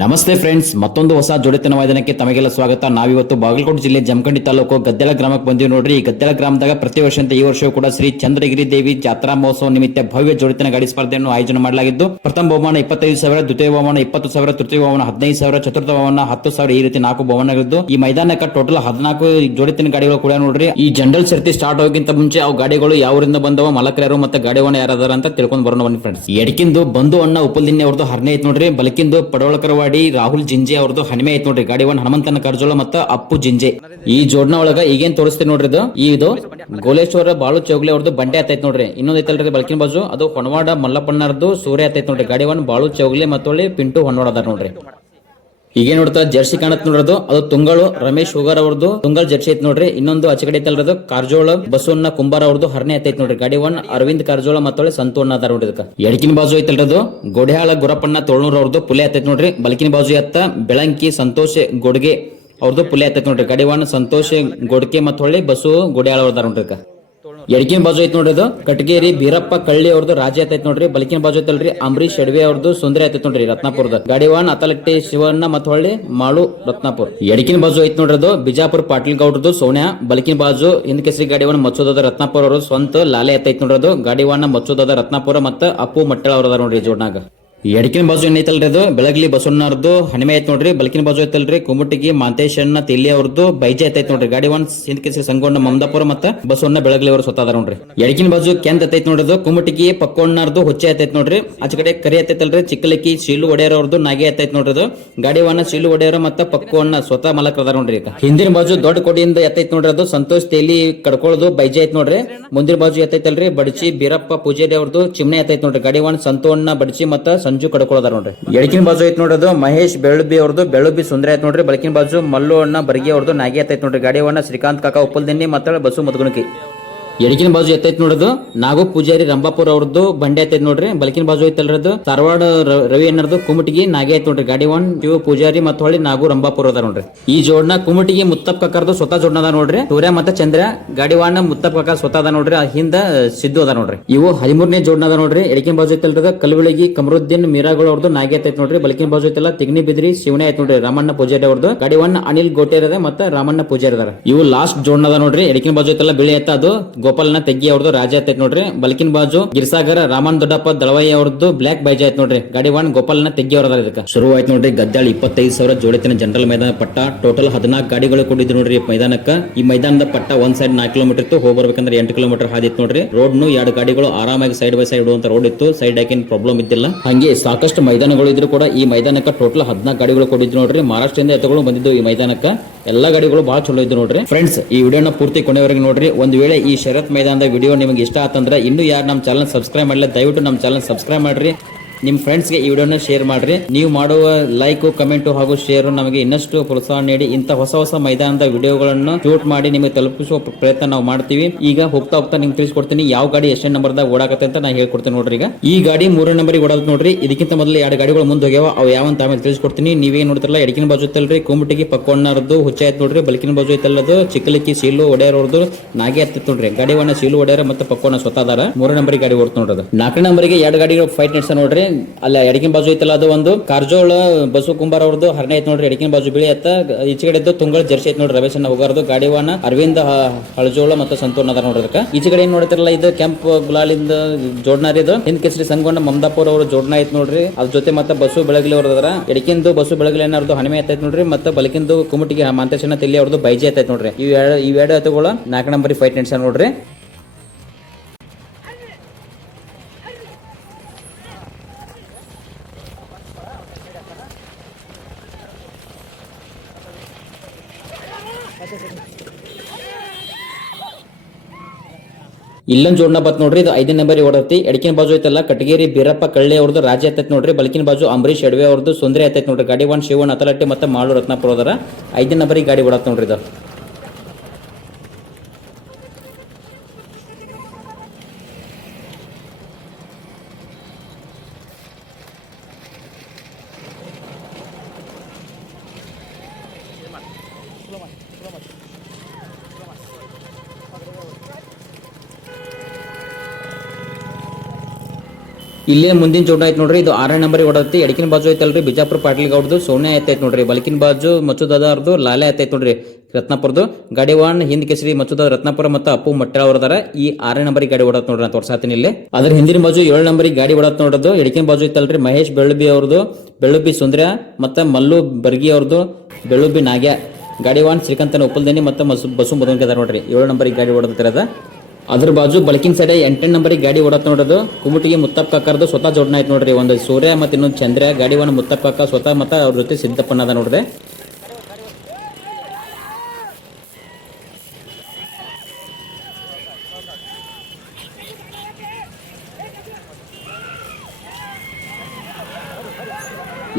ನಮಸ್ತೆ ಫ್ರೆಂಡ್ಸ್, ಮತ್ತೊಂದು ಹೊಸ ಜೋಡಿತನ ವಾದನಕ್ಕೆ ತಮಗೆಲ್ಲ ಸ್ವಾಗತ. ನಾವಿವತ್ತು ಬಾಗಲಕೋಟೆ ಜಿಲ್ಲೆ ಜಮಖಂಡಿ ತಾಲೂಕು ಗದ್ದೆಳ ಗ್ರಾಮಕ್ಕೆ ಬಂದಿವಿ ನೋಡ್ರಿ. ಈ ಗದ್ದೆಳ ಗ್ರಾಮದಾಗ ಪ್ರತಿ ವರ್ಷಂತೆ ಈ ವರ್ಷವೂ ಕೂಡ ಶ್ರೀ ಚಂದ್ರಗಿರಿ ದೇವಿ ಜಾತ್ರಾ ಮಹೋತ್ಸವ ನಿಮಿತ್ತ ಭವ್ಯ ಜೋಡಿತನ ಗಾಡಿ ಸ್ಪರ್ಧೆಯನ್ನು ಆಯೋಜನೆ ಮಾಡಲಾಗಿದ್ದು, ಪ್ರಥಮ ಬಹುಮಾನ 25,000, ದ್ವಿತೀಯ ಬಹುಮಾನ 20,000, ತೃತೀಯ ಬಹುಮಾನ 15,000, ಚತುರ್ಥ ಬಹುಮಾನ 10,000 ಈ ರೀತಿ 4 ಬಹುಮಾನಗಳಿದ್ದು, ಈ ಮೈದಾನಕ್ಕೆ ಟೋಟಲ್ 14 ಜೋಡಿತನ ಗಾಡಿಗಳು ಕೂಡ ನೋಡ್ರಿ. ಈ ಜನರಲ್ ಸರ್ತಿ ಸ್ಟಾರ್ಟ್ ಹೋಗಿಂತ ಮುಂಚೆ ಅವು ಗಾಡಿಗಳು ಯಾವರಿಂದ ಬಂದವ, ಮಾಲಕರು ಮತ್ತೆ ಗಾಡಿವನ್ನ ಯಾರದಾರ ಅಂತ ತಿಳ್ಕೊಂಡು ಬರೋಣ ಬನ್ನಿ ಫ್ರೆಂಡ್ಸ್. ಎಡಕಿಂದು ಬಂದು ಅಣ್ಣ ಉಪ್ಪಲ್ದಿನ್ನೆ ಅವ್ರದ್ದು ಹರನೇ ಐತ್ ನೋಡ್ರಿ. ಬಲಕಿಂದು ಪಡವಳಕರವಾಡಿ ರಾಹುಲ್ ಜಿಂಜೆ ಅವ್ರದ್ದು ಹಣಿಮೆ ಐತ್ ನೋಡ್ರಿ. ಗಾಡಿ ಒಂದು ಹನುಮಂತನ ಕರ್ಜೋಳ ಮತ್ತ ಅಪ್ಪು ಜಿಂಜೆ. ಈ ಜೋಡ್ನ ಒಳಗ ಈಗೇನ್ ತೋರಿಸ್ತೀನಿ ನೋಡ್ರಿ. ಇದು ಗೋಲೇಶ್ವರ ಬಾಳು ಚೌಗ್ಲೆ ಅವ್ರದ್ದು ಬಂಡೆ ಆತೈತ್ ನೋಡ್ರಿ. ಇನ್ನೊಂದ್ ಐತಲ್ರಿ ಬಲಕಿನ ಬಾಜು, ಅದು ಹೊಣವಾಡ ಮಲ್ಲಪ್ಪಣ್ಣರದ್ದು ಸೂರ್ಯ ಆತೈತ್ ನೋಡ್ರಿ. ಗಾಡಿ ಒಂದು ಬಾಳು ಚೌಗ್ಲೆ ಮತ್ತೊಳ್ಳಿ ಪಿಂಟು ಹೊಣವಾಡ ಅದಾರ ನೋಡ್ರಿ. ಈಗ ನೋಡ್ತಾ ಜರ್ಸಿ ಕಾಣತ್ ನೋಡ್ರದು, ಅದು ತುಂಗಳು ರಮೇಶ್ ಹುಗಾರ್ ಅವ್ರದ್ದು ತುಂಗಲ್ ಜರ್ಸಿ ಐತ್ ನೋಡ್ರಿ. ಇನ್ನೊಂದು ಅಚ್ಚಕಡೆ ಐತಲ್ರದು ಕಾರ್ಜೋಳ ಬಸವಣ್ಣ ಕುಂಬಾರ ಅವ್ರದ್ದು ಹರನೆ ಐತೈತ್ ನೋಡ್ರಿ. ಗಾಡಿ ಒನ್ ಅರವಿಂದ್ ಕಾರ್ಜೋಳ ಮತ್ತೊಳ್ಳೆ ಸಂತೋಣ ಅದಾರ ನೋಡ್ರಿ. ಇದಕ್ಕ ಎಡಕಿನ ಬಾಜು ಐತಲ್ರದು ಗೊಡೆಹಾಳ ಗುರಪ್ಪಣ್ಣ ತೋಳ್ನೂರ್ ಅವ್ರದ್ದು ಪುಲೆ ಐತೈತ್ ನೋಡ್ರಿ. ಬಲಕಿನ ಬಾಜು ಎತ್ತ ಬೆಳಂಕಿ ಸಂತೋಷ್ ಗೊಡ್ಗೆ ಅವ್ರದ್ದು ಪುಲೆ ಐತೈತ್ ನೋಡ್ರಿ. ಗಾಡಿ ಒನ್ ಸಂತೋಷ್ ಗೊಡ್ಕೆ ಮತ್ತ ಹೊಳ್ಳಿ ಬಸು ಗೊಡೆಹಾಳ ಅವ್ರದಾರ ನೋಡ್ರಿ. ಎಡಕಿನ ಬಾಜು ಐತ್ ನೋಡ್ರಿ, ಅದು ಕಟಗೇರಿ ಬೀರಪ್ಪ ಕಳ್ಳಿ ಅವ್ರದ್ದು ರಾಜ ಐತೈತ್ ನೋಡ್ರಿ. ಬಲಕಿನ ಬಾಜು ಐತಲ್ರಿ ಅಂಬರೀಶ್ ಶೆಡ್ವೆ ಅವ್ರದ್ದು ಸುಂದರ ಐತೈತ್ ನೋಡ್ರಿ ರತ್ನಾಪುರದ. ಗಾಡಿ ಒನ್ ಅತಲಟ್ಟಿ ಶಿವಣ್ಣ ಮತ್ತ ಹೊಳ್ಳಿ ಮಾಳು ರತ್ನಾಪುರ್. ಎಡಕಿನ ಬಾಜು ಐತ್ ನೋಡ್ರಿ, ಅದು ಬಿಜಾಪುರ ಪಾಟೀಲ್ ಗೌಡ್ರದ್ದು ಸೋನ್ಯಾ. ಬಲಕಿನ ಬಾಜು ಹಿಂದ್ ಕೆಸರಿ ಗಾಡಿ ಒನ್ ಮಚ್ಚೋದದ ರತ್ನಾಪುರ ಅವರು ಸ್ವಂತ ಲಾಲೆ ಐತೈತ್ ನೋಡ್ರಿ. ಅದು ಗಾಡಿ ಒನ್ ಮಚ್ಚೋದದ ರತ್ನಾಪುರ ಮತ್ತ ಅಪ್ಪು ಮಟ್ಟಳ ಅವ್ರದ ನೋಡ್ರಿ ಜೋಡ್ನಾಗ. ಎಡಕಿನ ಬಾಜು ಏನೈತಲ್ರಿ, ಅದು ಬೆಳಗ್ಲಿ ಬಸವಣ್ಣವ್ರದ್ದು ಹಣಿಮೆ ಐತ್ ನೋಡ್ರಿ. ಬಲಕಿನ ಬಾಜು ಐತಲ್ರಿ ಕುಮಟಿಗಿ ಮಾಂತೇಶಣ್ಣ ತಿಲ್ಲಿ ಅವ್ರದ್ದು ಬೈಜೆ ಐತೈತ್ ನೋಡ್ರಿ. ಗಾಡಿ ಒನ್ ಹಿಂದ್ ಕೆಸರಿ ಸಂಗೊಂಡ ಮಮದಾಪುರ ಮತ್ತ ಬಸವಣ್ಣ ಬೆಳಗ್ಲಿ ಅವರು ಸ್ವತಃ ನೋಡ್ರಿ. ಎಡಕಿನ ಬಾಜು ಕೆಂತ್ ಐತೈತ್ ನೋಡ್ರಿ, ಕುಮಟಿಗಿ ಪಕ್ಕೋಣ್ಣರ್ದು ಹೊಚ್ಚೆ ಐತೈತ್ ನೋಡ್ರಿ. ಆಚ ಕಡೆ ಕರಿ ಐತೈತಲ್ರಿ ಚಿಕ್ಕಲಕ್ಕಿ ಶೀಲು ಒಡೆಯರ್ ಅವ್ರದ್ದು ನಾಗೆ ಐತೈತ್ ನೋಡ್ರಿ. ಅದು ಗಾಡಿ ಒನ್ ಶೀಲು ಒಡೆಯರ್ ಮತ್ತ ಪಕ್ಕೋಣ್ಣ ಸ್ವತಃ ಮಲಕ್ ಅದಾರ ನೋಡ್ರಿ. ಹಿಂದಿನ ಬಾಜು ದೊಡ್ಡ ಕೊಡಿಯಿಂದ ಎತ್ತೈತ್ ನೋಡ್ರಿ, ಅದು ಸಂತೋಷ್ ತೇಲಿ ಕಡ್ಕೊಳ್ಳೋದು ಬೈಜೆ ಐತ್ ನೋಡ್ರಿ. ಮುಂದಿನ ಬಾಜು ಎತ್ತೈತಲ್ರಿ ಬಡಚಿ ಬೀರಪ್ಪ ಪೂಜಾರಿ ಅವ್ರದ್ದು ಚಿಮ್ನೆ ಐತೈತ್ ನೋಡ್ರಿ. ಗಾಡಿ ಒನ್ ಸಂತೋಣ್ಣ ಬಡಚಿ ಮತ್ತ ಸಂಜು ಕಡ್ಕೊಳ್ಳೋದಾರ ನೋಡ್ರಿ. ಎಡಕಿನ ಬಾಜು ಐತ್ ನೋಡ್ರಿ, ಮಹೇಶ್ ಬೆಳುಬಿ ಅವ್ರದ್ದು ಬೆಳುಬಿ ಸುಂದರ ಐತ್ ನೋಡ್ರಿ. ಬಲಕಿನ ಬಾಜು ಮಲ್ಲು ಅಣ್ಣ ಬರ್ಗಿ ಅವ್ರದ್ದು ನಾಗೆ ಐತೈತ್ ನೋಡ್ರಿ. ಗಾಡಿ ಒನ್ನ ಶ್ರೀಕಾಂತ್ ಕಾಕ ಉಪ್ಪಲ್ದಿನ್ನಿ ಮತ್ತ ಬಸು ಮದ್ಗುಣಕಿ. ಎಡಕಿನ ಬಾಜು ಎತ್ತೈತ್ ನೋಡೋದು ನಾಗು ಪೂಜಾರಿ ರಂಭಾಪುರ ಅವ್ರದ್ದು ಬಂಡೆ ಐತೈತ್ ನೋಡ್ರಿ. ಬಲಕಿನ ಬಾಜು ಐತಲ್ರದು ಧಾರವಾಡ ರವಿ ಅನ್ನರ್ದು ಕುಮಟಿಗಿ ನಾಗೆ ಐತ್ ನೋಡ್ರಿ. ಗಾಡಿ ಒನ್ ಶಿವ ಪೂಜಾರಿ ಮತ್ತ ಹೊಳ್ಳಿ ನಾಗು ರಂಭಾಪುರ ಅದ ನೋಡ್ರಿ. ಈ ಜೋಡ್ನ ಕುಮಟಿಗಿ ಮುತ್ತಪ್ಪ ಕಕ್ಕರ್ದು ಸ್ವತಃ ಜೋಡ್ನ ಅದ ನೋಡ್ರಿ. ಸೂರ್ಯ ಮತ್ತ ಚಂದ್ರ ಗಾಡಿ ಒನ್ ಮುತ್ತಪ್ಪ ಕಕ್ಕ ಸ್ವತಃ ಅದ ನೋಡ್ರಿ. ಹಿಂದ ಸಿದ್ದು ಅದ ನೋಡ್ರಿ. ಇವು 13ನೇ ಜೋಡ್ನ ಅದ ನೋಡ್ರಿ. ಎಡಕಿನ ಬಾಜು ಐತಲ್ರದ ಕಲ್ವಿಳಗಿ ಕಮರುದ್ದೀನ್ ಮೀರಾಗಳು ಅವ್ರದ್ದು ನಾಗೆ ಐತೈತ್ ನೋಡ್ರಿ. ಬಲಕಿನ ಬಾಜು ಐತಲ್ಲ ತಿಗ್ನಿ ಬಿದ್ರಿ ಶಿವನೇ ಐತ್ ನೋಡ್ರಿ ರಾಮಣ್ಣ ಪೂಜಾರಿ ಅವ್ರದ್ದು. ಗಾಡಿ ಒನ್ ಅನಿಲ್ ಗೋಟೇರ್ ಅದ ಮತ್ತ ರಾಮಣ್ಣ ಪೂಜಾರಿ ಅದಾರ. ಇವು ಲಾಸ್ಟ್ ಜೋಡ್ನ ಅದ ನೋಡ್ರಿ. ಎಡಕಿನ ಬಾಜು ಐತಲ್ಲ ಬಿಳಿ ಎತ್ತ ಅದು ಗೋಪಾಲನ ತೆಗ್ಗಿ ಅವ್ರದ್ದು ರಾಜ ಐತೈತ್ ನೋಡ್ರಿ. ಬಲಕಿನ ಬಾಜು ಗಿರ್ಸಾಗರ ರಾಮನ್ ದೊಡ್ಡಪ್ಪ ದಳವಯ್ಯ ಅವ್ರದ್ದು ಬ್ಲಾಕ್ ಬೈಜ್ ಐತ್ ನೋಡ್ರಿ. ಗಾಡಿ ಒನ್ ಗೋಪಾಲನ ತೆಗ್ಗಿ ಅವ್ರದ. ಇದಕ್ಕೆ ಶುರು ಆಯ್ತು ನೋಡ್ರಿ ಗದ್ದಾಳ 25,000 ಜೋಡಿತಿನ ಜನರಲ್ ಮೈದಾನ ಪಟ್ಟ. ಟೋಟಲ್ 14 ಗಾಡಿಗಳು ಕೊಟ್ಟಿದ್ರು ನೋಡ್ರಿ ಮೈದಾನಕ್ಕ. ಈ ಮೈದಾನದ ಪಟ್ಟ ಒಂದ್ ಸೈಡ್ 4 ಕಿಲೋಮೀಟರ್ ಇತ್ತು, ಹೋಗಿ ಬರ್ಬೇಕಂದ್ರೆ 8 ಕಿಲೋಮೀಟರ್ ಹಾದಿತ್ತು ನೋಡ್ರಿ. ರೋಡ್ ನು 2 ಗಾಡಿಗಳು ಆರಾಮಾಗಿ ಸೈಡ್ ಬೈ ಸೈಡ್ ಇಡುವಂತ ರೋಡ್ ಇತ್ತು. ಸೈಡ್ ಹಾಕಿನ ಪ್ರಾಬ್ಲಮ್ ಇದ್ದಿಲ್ಲ. ಹಂಗೆ ಸಾಕಷ್ಟು ಮೈದಾನಗಳು ಇದ್ರು ಕೂಡ ಈ ಮೈದಾನಕ್ಕ ಟೋಟಲ್ 14 ಗಾಡಿಗಳು ಕೊಟ್ಟಿದ್ರು ನೋಡ್ರಿ. ಮಹಾರಾಷ್ಟ್ರದಿಂದ ಎತ್ತುಗಳು ಬಂದಿದ್ದು ಈ ಮೈದಾನಕ್ಕ. ಎಲ್ಲಾ ಗಾಡಿಗಳು ಬಹಳ ಚಲೋ ಇದ್ದು ನೋಡ್ರಿ. ಫ್ರೆಂಡ್ಸ್, ಈ ವಿಡಿಯೋನ ಪೂರ್ತಿ ಕೊನೆವರೆಗೆ ನೋಡ್ರಿ. ಒಂದ್ ವೇಳೆ ಈ ಶರತ್ ಮೈದಾನದ ವಿಡಿಯೋ ನಿಮಗೆ ಇಷ್ಟ ಆತಂದ್ರೆ ಇನ್ನೂ ಯಾರು ನಮ್ಮ ಚಾನಲ್ ಸಬ್ಸ್ಕ್ರೈಬ್ ಮಾಡಲ್ಲ, ದಯವಿಟ್ಟು ನಮ್ಮ ಚಾನಲ್ ಸಬ್ಸ್ಕ್ರೈಬ್ ಮಾಡ್ರಿ. ನಿಮ್ಮ ಫ್ರೆಂಡ್ಸ್ಗೆ ಈ ವಿಡಿಯೋನ ಶೇರ್ ಮಾಡ್ರಿ. ನೀವು ಮಾಡುವ ಲೈಕ್, ಕಮೆಂಟ್ ಹಾಗೂ ಶೇರ್ ನಮಗೆ ಇನ್ನಷ್ಟು ಪ್ರೋತ್ಸಾಹ ನೀಡಿ ಇಂಥ ಹೊಸ ಹೊಸ ಮೈದಾನದ ವಿಡಿಯೋಗಳನ್ನು ಶೂಟ್ ಮಾಡಿ ನಿಮಗೆ ತಲುಪಿಸುವ ಪ್ರಯತ್ನ ನಾವು ಮಾಡ್ತೀವಿ. ಈಗ ಹೋಗ್ತಾ ಹೋಗ್ತಾ ನಿಮ್ಗೆ ತಿಳಿಸ್ಕೊಡ್ತೀನಿ ಯಾವ ಗಾಡಿ ಎಷ್ಟೇ ನಂಬರ್ದಾಗ ಓಡಾಕತ್ತೆ ಅಂತ ನಾ ಹೇಳ್ಕೊಡ್ತೀನಿ ನೋಡ್ರಿ. ಈಗ ಈ ಗಾಡಿ 3ನೇ ನಂಬರಿಗೆ ಓಡಾದ್ ನೋಡ್ರಿ. ಇದಕ್ಕಿಂತ ಮೊದಲು 2 ಗಾಡಿಗಳು ಮುಂದೆ ಹೋಗ್ಯಾವ, ಅವು ಯಾವಂತ ಆಮೇಲೆ ತಿಳಿಸ್ಕೊಡ್ತೀನಿ. ನೀವೇನ್ ನೋಡ್ತಿರಲ್ಲ, ಎಡಕಿನ ಬಾಜು ಐತಲ್ರಿ ಕುಮಟಿಗಿ ಪಕ್ಕೋಣ್ಣರದ್ದು ಹುಚ್ಚ ಆಯ್ತು ನೋಡ್ರಿ. ಬಲಕಿನ ಬಾಜು ಐತಲ್ಲದು ಚಿಕ್ಕಲಿಕ್ಕಿ ಶೀಲು ಒಡೆಯರ್ ಅವ್ರದ್ದು ನಾಗೆ ಹತ್ತಿತ್ತು ನೋಡ್ರಿ. ಗಾಡಿ ಒನ್ನ ಶೀಲು ಒಡೆಯರ್ ಮತ್ತೆ ಪಕ್ಕೋಣ ಸ್ವತಃ ಅದಾರ. 3ನೇ ನಂಬರಿಗೆ ಗಾಡಿ ಓಡ್ತು ನೋಡ್ರಿ. 4ನೇ ನಂಬರಿಗೆ 2 ಗಾಡಿಗಳು ಫೈಟ್ ನಡೆಸ ನೋಡ್ರಿ. ಅಲ್ಲ ಎಡಕಿನ ಬಾಜು ಐತಲ್ಲ ಅದು ಒಂದು ಕಾರ್ಜೋಳ ಬಸು ಕುಂಬಾರ ಅವ್ರದ್ದು ಹರನೆ ಐತ್ ನೋಡ್ರಿ. ಎಡಕಿನ ಬಾಜು ಬಿಳಿ ಎತ್ತ ಈಚೆಗಡೆ ತುಂಗಳ ಜರ್ಸಿ ಐತ್ ನೋಡ್ರಿ ರಮೇಶ್ ಅಣ್ಣ ಹೋಗಾರದು. ಗಾಡಿ ಒನ್ನ ಅರವಿಂದ ಹಳಜೋಳ ಮತ್ತೆ ಸಂತೋಷ್ ಅದಾರ ನೋಡ್ರಿ. ಅದಕ್ಕೆ ಈಚೆಗಡೆ ಏನ್ ನೋಡ್ತಿರಲ್ಲ ಇದು ಕೆಂಪು ಗುಲಾಲಿಂದ ಜೋಡ್ನಾರಿ. ಇದು ಹಿಂದ್ ಕೆಸರಿ ಸಂಗೊಂಡ ಮಮದಾಪುರ ಅವರು ಜೋಡ್ನ ಐತ್ ನೋಡ್ರಿ. ಅದ್ರ ಜೊತೆ ಮತ್ತೆ ಬಸ್ಸು ಬೆಳಗ್ಲಿ ಅವ್ರದಾರ. ಎಡಕಿಂದು ಬಸ್ಸು ಬೆಳಗ್ಲಿ ಅನ್ನೋದು ಹಣಿಮೆ ಐತೈತ್ ನೋಡ್ರಿ. ಮತ್ತೆ ಬಲಕಿಂದು ಕುಮಟಿಗೆ ಮಾಂತೇಶಣ್ಣ ತಿಲ್ಲಿ ಅವ್ರದ್ದು ಬೈಜೆ ಐತೈತ್ ನೋಡ್ರಿ. ಇವೆರಡು ಎತ್ತುಗಳು 4ನೇ ನಂಬರ್ ಫೈಟ್ ನಡೆಸ ನೋಡ್ರಿ. ಇಲ್ಲೊಂದು ಜೋಡ್ನ ಬತ್ ನೋಡ್ರಿ. ಇದು 5ನೇ ನಂಬರ್ ಓಡತಿ. ಎಡಕಿನ ಬಾಜು ಐತಲ್ಲ ಕಟಗೇರಿ ಬೀರಪ್ಪ ಕಳ್ಳಿ ಅವ್ರದ್ದು ರಾಜ ಐತೈತ್ ನೋಡ್ರಿ. ಬಲಕಿನ ಬಾಜು ಅಂಬರೀಶ್ ಶೆಡ್ವೆ ಅವ್ರದ್ದು ಸುಂದರ ಐತೈತ್ ನೋಡ್ರಿ. ಗಾಡಿ ಒನ್ ಶಿವನ್ ಅತಲಟ್ಟಿ ಮತ್ತೆ ಮಾಳು ರತ್ನಾಪುರ ಅದರ. 5ನೇ ನಂಬರಿಗೆ ಗಾಡಿ ಓಡತ್ ನೋಡ್ರಿ. ಇದು ಇಲ್ಲೇ ಮುಂದಿನ ಜೋಡ ಐತೆ ನೋಡ್ರಿ, ಇದು 6ನೇ ನಂಬರ್ ಹೊಡತಿ. ಎಡಕಿನ ಬಾಜು ಐತಲ್ರಿ ಬಿಜಾಪುರ ಪಾಟೀಲ್ ಗೌಡ್ದು ಸೋನೆ ಐತೆ ನೋಡ್ರಿ. ಬಲಕಿನ ಬಾಜು ಮಚ್ಚುದಾದವ್ರದ್ದು ಲಾಲೆ ಐತೆ ನೋಡ್ರಿ ರತ್ನಾಪುರದು. ಗಾಡಿ ವಾನ್ ಹಿಂದ್ ಕೇಸರಿ ಮಚ್ಚುದ ರತ್ನಾಪುರ ಮತ್ತು ಅಪ್ಪು ಮಟ್ಟೆ ಅವರದಾರ. ಈ 6ನೇ ನಂಬರಿಗೆ ಗಾಡಿ ಹೊಡತ್ ನೋಡ್ರಿ, ನಾನು ತೋರ್ಸಾತೀನಿ ಇಲ್ಲಿ. ಅದ್ರ ಹಿಂದಿನ ಬಾಜು 7 ನಂಬರಿಗೆ ಗಾಡಿ ಹೊಡತ್ ನೋಡೋದು. ಎಡಕಿನ ಬಾಜು ಐತಲ್ರಿ ಮಹೇಶ್ ಬೆಳ್ಳುಬಿ ಅವ್ರದ್ದು, ಬೆಳ್ಳುಬಿ ಸುಂದ್ರ ಮತ್ತೆ ಮಲ್ಲು ಬರ್ಗಿ ಅವ್ರದ್ದು, ಬೆಳ್ಳುಬಿ ನಾಗ್ಯ. ಗಾಡಿ ವಾನ್ ಶ್ರೀಕಾಂತನ ಉಪ್ಪಲ್ದೇನಿ ಮತ್ತೆ ಬಸು ಮಧುಂಕ ಅದಾರ ನೋಡ್ರಿ. 7 ನಂಬರಿಗೆ ಗಾಡಿ ಹೊಡತಿರದ. ಅದ್ರ ಬಾಜು ಬಲಕಿನ ಸೈಡ್ 8ನೇ ನಂಬರಿಗೆ ಗಾಡಿ ಓಡತ್ ನೋಡೋದು. ಕುಮಟಿಗೆ ಮುತ್ತಪ್ಪ ಕಾಕರ್ದು ಸ್ವತಃ ಜೋಡಣ ಆಯ್ತು ನೋಡ್ರಿ. ಒಂದು ಸೂರ್ಯ ಮತ್ತೆ ಇನ್ನೊಂದು ಚಂದ್ರ. ಗಾಡಿ ಒಂದು ಮುತ್ತಪ್ಪ ಕಾಕ ಸ್ವತಃ ಮತ್ತೆ ಅವ್ರ ಜೊತೆ ಸಿದ್ದಪ್ಪನ ಅದ ನೋಡ್ರಿ.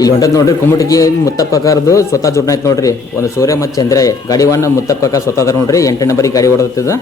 ಇಲ್ಲಿ ಹೊಂಟದ್ ನೋಡ್ರಿ ಕುಮಟಿಗೆ ಮುತ್ತಪ್ಪ ಕಾಕರ್ದು ಸ್ವತಃ ಜೋಡಣ ಆಯ್ತು ನೋಡ್ರಿ. ಒಂದು ಸೂರ್ಯ ಮತ್ತೆ ಚಂದ್ರ. ಗಾಡಿ ಒಂದು ಮುತ್ತಪ್ಪ ಕಾಕ ಸ್ವತಃ ಅದ ನೋಡ್ರಿ. 8ನೇ ನಂಬರಿಗೆ ಗಾಡಿ ಓಡತ್ತದ.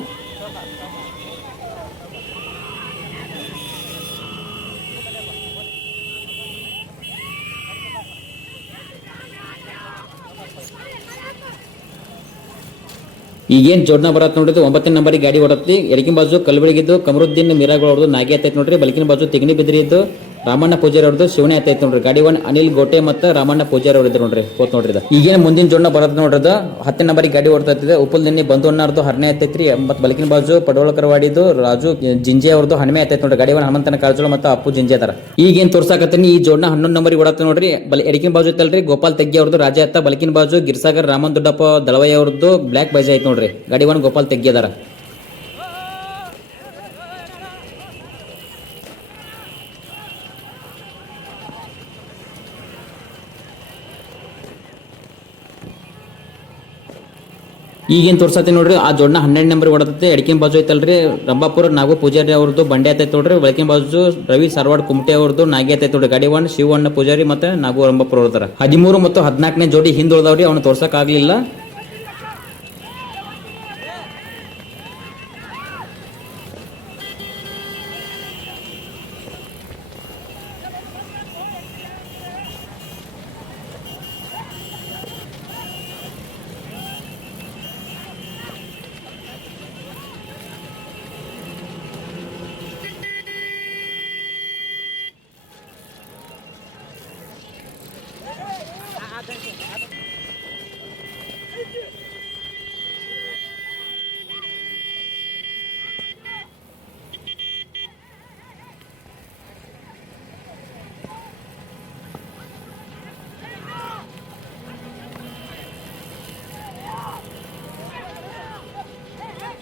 ಈಗೇನ್ ಜೋಡಣೆ ಬರತ್ ನೋಡ್ರಿ 9ನೇ ನಂಬರಿಗೆ ಗಾಡಿ ಹೊಡತ್ತಿ. ಎಡಕಿನ ಬಾಜು ಕಲಬೆಳಗಿದ್ದು ಕಮರುದ್ದೀನ್ ಮೀರಾಗಳು ಅವ್ರದ್ದು ನಾಗಿ ಆತೈತ್ ನೋಡ್ರಿ. ಬಲಕಿನ ಬಾಜು ತಿಗಣಿ ಬಿದ್ರಿ ಇದ್ದು ರಾಮಣ್ಣ ಪೂಜಾರಿ ಅವ್ರದ್ದು ಶಿವನೇ ಆತೈತ್ ನೋಡ್ರಿ. ಗಾಡಿ ಒಂದು ಅನಿಲ್ ಗೋಟೆ ಮತ್ತು ರಾಮಣ್ಣ ಪೂಜಾರಿ ಅವ್ರ ಇದ್ರು ನೋಡ್ರಿ. ಹೋತ್ ನೋಡ್ರಿ ಇದು. ಈಗೇನು ಮುಂದಿನ ಜೋಡಣೆ ಬರತ್ ನೋಡ್ರಿ. 10ನೇ ನಂಬರಿಗೆ ಗಾಡಿ ಹೊಡ್ತೈತಿದೆ. ಉಪ್ಪಲ್ದಿನ್ನಿ ಬಂದು ಅಣ್ಣಾರ್ದು 10ನೇ ಆತೈತ್ರಿ. ಮತ್ತು ಬಲಕಿನ ಬಾಜು ಪಡವಳಕರವಾಡಿದು ರಾಜು ಜಿಂಜೆ ಅವ್ರದ್ದು 10ನೇ ಆತೈತ್ ನೋಡ್ರಿ. ಗಾಡಿ ಒಂದು ಹನುಮಂತನ ಕಾಳಜೋಳ ಮತ್ತು ಅಪ್ಪು ಜಿಂಜೆ ಅದಾರ. ಈಗೇನ್ ತೋರ್ಸಾಕತ್ತೀನಿ ಈ ಜೋಡಣೆ 11 ನಂಬರಿಗೆ ಹೊಡತ್ತ ನೋಡ್ರಿ. ಎಡಕಿನ ಬಾಜು ಐತಲ್ರಿ ಗೋಪಾಲ್ ತೆಗ್ಗಿ ಅವ್ರದ್ದು ರಾಜ ಆತ. ಬಲಕಿನ ಬಾಜು ಗಿರ್ಸಾಗರ್ ರಾಮನ್ ದೊಡ್ಡಪ್ಪ ದಳವಯ್ಯ ಅವ್ರದ್ದು ಬ್ಲಾಕ್ ಬೈಜ್ ಐತ್ ನೋಡ್ರಿ. ಗಾಡಿ ಒಂದು ಗೋಪಾಲ್ ತೆಗ್ಗಿ ಅದಾರ. ಈಗೇನು ತೋರ್ಸತ್ತೀನಿ ನೋಡ್ರಿ ಆ ಜೋಡಣೆ 12 ನಂಬರ್ ಹೊಡತೈತೆ. ಎಡಕಿನ ಬಾಜು ಐತಲ್ರಿ ರಂಭಾಪುರ ನಾಗು ಪೂಜಾರಿ ಅವ್ರದ್ದು ಬಂಡೆ ಆತೈತೆ ನೋಡ್ರಿ. ಬೆಳಕಿನ ಬಾಜು ರವಿ ಸಾರವಾಡ್ ಕುಮಟೆ ಅವ್ರದ್ದು ನಾಗಿ ಆತೈತೆ ನೋಡ್ರಿ. ಗಾಡಿ ಒಂದು ಶಿವಣ್ಣ ಪೂಜಾರಿ ಮತ್ತೆ ನಾಗು ರಂಭಾಪುರ ಅವ್ರದಾರ. 13 ಮತ್ತು 14ನೇ ಜೋಡಿ ಹಿಂದ್ ಉಳ್ದಾವ್ರಿ. ಅವ್ನ ತೋರ್ಸಕ್ ಆಗ್ಲಿಲ್ಲ.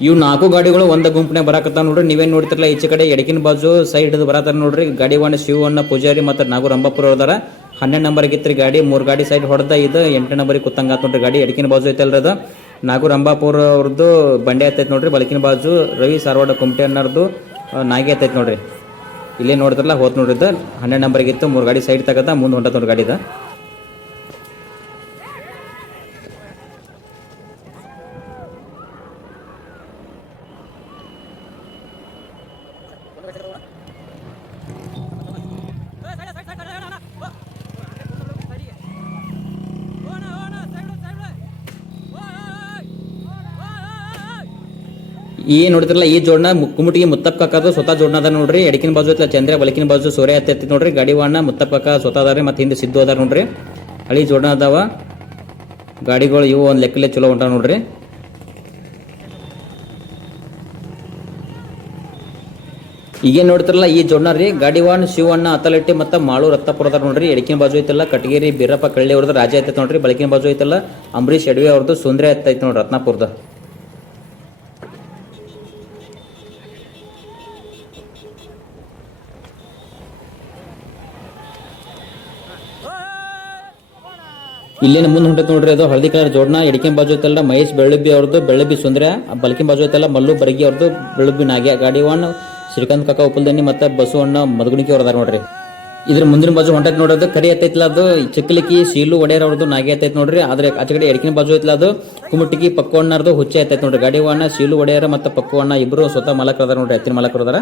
ಇವು 4 ಗಾಡಿಗಳು ಒಂದ ಗುಂಪನೆ ಬರಾಕತ್ತಾವ ನೋಡ್ರಿ. ನೀವೇನ್ ನೋಡ್ತಿರಲ್ಲ ಈಚೆ ಕಡೆ ಎಡಕಿನ ಬಾಜು ಸೈಡ್ ಹಿಡಿದು ಬರತ್ತಾರ ನೋಡ್ರಿ. ಗಾಡಿ ಒಂದು ಶಿವಣ್ಣ ಪೂಜಾರಿ ಮತ್ತೆ ನಾಗು ರಂಭಾಪುರ ಅವ್ರದಾರ. 12 ನಂಬರ್ ಇತ್ರಿ ಗಾಡಿ. 3 ಗಾಡಿ ಸೈಡ್ ಹೊಡೆದ. ಇದು 8ನೇ ನಂಬರಿಗೆ ಕುತ್ತಂಗಾತ್ ನೋಡ್ರಿ ಗಾಡಿ. ಎಡಕಿನ ಬಾಜು ಐತಲ್ರಿ ಅದು ನಾಗು ರಂಭಾಪುರ ಅವ್ರದ್ದು ಬಂಡೆ ಆತೈತೆ ನೋಡ್ರಿ. ಬಲಕಿನ ಬಾಜು ರವಿ ಸಾರವಾಡ ಕುಮಟೆ ಅನ್ನೋರ್ದು ನಾಗಿ ಆತೈತೆ ನೋಡ್ರಿ. ಇಲ್ಲೇ ನೋಡ್ತಿರಲ್ಲ ಹೋತ್ ನೋಡ್ರಿ. 12 ನಂಬರ್ಗೆ ಇತ್ತು. 3 ಗಾಡಿ ಸೈಡ್ ತಗದ ಮುಂದೆ ಹೊಂಟತ್ ನೋಡ್ರಿ ಗಾಡಿದ. ಏನ್ ನೋಡ್ತಿರಲ್ಲ ಈ ಜೋಡಣ ಕುಮಟಿಗೆ ಮುತ್ತಪ್ಪ ಕಾಕದು ಸ್ವತಃ ಜೋಡಣ ಅದ ನೋಡ್ರಿ. ಎಡಕಿನ ಬಾಜು ಐತಲ್ಲ ಚಂದ್ರ. ಬಲಕಿನ ಬಾಜು ಸೂರ್ಯ ಹತ್ತೈತಿ ನೋಡ್ರಿ. ಗಾಡಿ ವಾಣ ಮುತ್ತಪ್ಪ ಕಾಕ ಸ್ವತಃ ಅದಾರೆ. ಮತ್ತೆ ಹಿಂದೆ ಸಿದ್ದು ಅದಾರ ನೋಡ್ರಿ. ಹಳಿ ಜೋಡಣ ಅದಾವ ಗಾಡಿಗಳು. ಇವು ಒಂದ್ ಲೆಕ್ಕಲೆ ಚಲೋ ಹೊಂಟಾವ ನೋಡ್ರಿ. ಈಗೇನ್ ನೋಡ್ತಿರಲ್ಲ ಈ ಜೋಡಣ ರೀ ಗಾಡಿ ವಾನ್ ಶಿವಣ್ಣ ಅತಲಟ್ಟಿ ಮತ್ತೆ ಮಾಳು ರತ್ನಾಪುರ ಅದಾರ ನೋಡ್ರಿ. ಎಡಕಿನ ಬಾಜು ಐತಲ್ಲ ಕಟಗೇರಿ ಬೀರಪ್ಪ ಕಳ್ಳಿ ಅವ್ರದ್ದು ರಾಜ ಐತೈತೆ ನೋಡ್ರಿ. ಬಲಕಿನ ಬಾಜು ಐತಲ್ಲ ಅಂಬರೀಶ್ ಅಡವಿ ಅವ್ರದ್ದು ಸುಂದ್ರೆ ಐತೈತೆ ನೋಡ್ರಿ ರತ್ನಾಪುರದ. ಇಲ್ಲೇನು ಮುಂದೆ ಹೊಂಟೈತೆ ನೋಡ್ರಿ. ಅದು ಹಳದಿ ಕಲರ್ ಜೋಡಣ. ಎಡಕಿನ ಬಾಜು ಐತಲ್ಲ ಮಹೇಶ್ ಬೆಳ್ಳುಬ್ಬಿ ಅವ್ರದ್ದು ಬೆಳ್ಳುಬ್ಬಿ ಸುಂದ್ರ. ಬಲಕಿನ ಬಾಜು ಐತಲ್ಲ ಮಲ್ಲು ಬರ್ಗಿ ಅವ್ರದ್ದು ಬೆಳ್ಳುಬ್ಬಿ ನಾಗ್ಯ. ಗಾಡಿ ವಾನ್ ಶ್ರೀಕಾಂತ್ ಕಾಕ ಉಪ್ಪಲ್ದಣ್ಣಿ ಮತ್ತೆ ಬಸವಣ್ಣ ಮದಗುಣಿಕೆ ಅವ್ರದಾರ ನೋಡ್ರಿ. ಇದ್ರ ಮುಂದಿನ ಬಾಜು ಹೊಂಟೈತೆ ನೋಡೋದು ಕರಿ ಐತೈತಿಲ್ಲ ಅದು ಚಿಕ್ಕಲಿಕ್ಕಿ ಶೀಲು ಒಡೆಯರ್ ಅವ್ರದ್ದು ನಾಗಿ ಐತೈತೆ ನೋಡ್ರಿ. ಆದ್ರೆ ಆಚೆ ಕಡೆ ಎಡಕಿನ ಬಾಜು ಐತಿಲ್ಲ ಅದು ಕುಮಟಿಗಿ ಪಕ್ಕವಣ್ಣರ್ದು ಹುಚ್ಚೆ ಐತೈತೆ ನೋಡ್ರಿ. ಗಾಡಿ ವಾಣ ಶೀಲು ಒಡೆಯರ್ ಮತ್ತೆ ಪಕ್ಕವಣ್ಣ ಇಬ್ರು ಸ್ವತಃ ಮಾಲಕರದಾರ ನೋಡ್ರಿ. ಎತ್ತಿನ ಮಾಲಕರದಾರ.